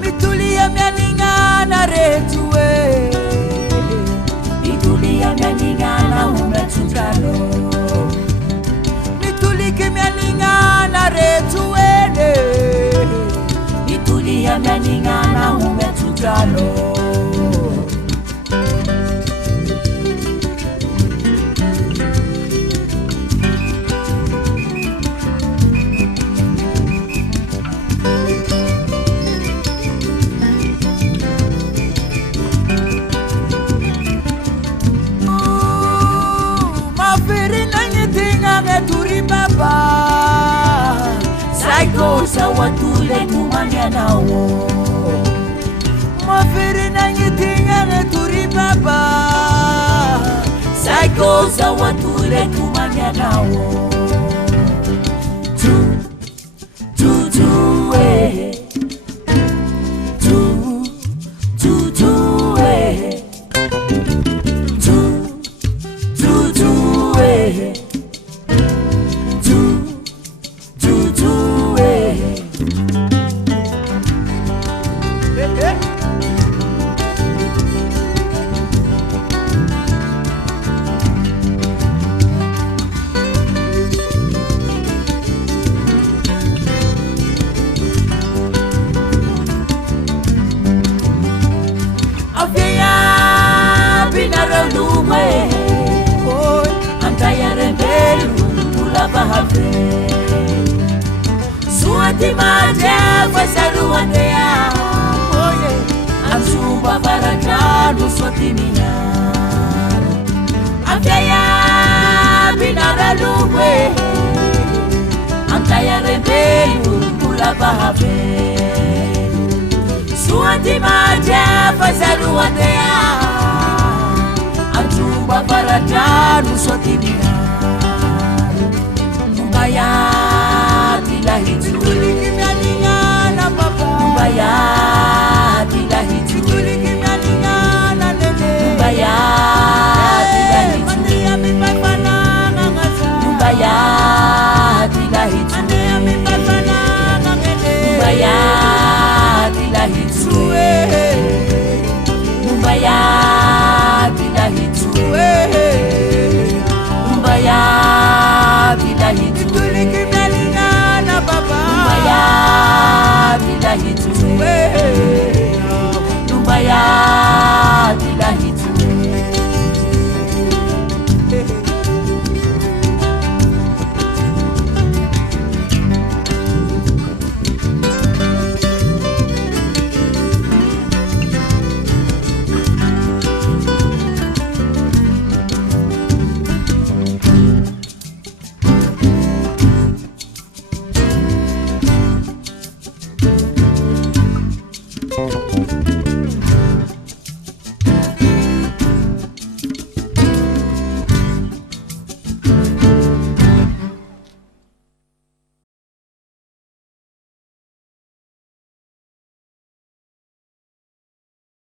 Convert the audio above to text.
Mitulia mianingana retue, mitulia mianingana umetutalo, mitulike mianingana retue, mitulia mianingana umetutalo. Turi baba Saiko sa watule kumanya nawo Mafiri na nyitinga turi baba Saiko sa watule kumanya nawo Suati maja fasaru andea Amsuba barajadu suati minar Amtaya binara luwe Amtaya rebelu kula bahave Suati maja fasaru andea Amsuba barajadu suati minar Numbaya tilahitu Tulikimianingana papa Numbaya tilahitu Tulikimianingana nene Numbaya tilahitu Mandia mipapana ngangasa Numbaya tilahitu Mandia mipapana ngangene Numbaya tilahitu Numbaya tilahitu Numbaya tilahitu Tulikimianingana papa Numbaya tilahitu Numbaya tilahitu Thank you.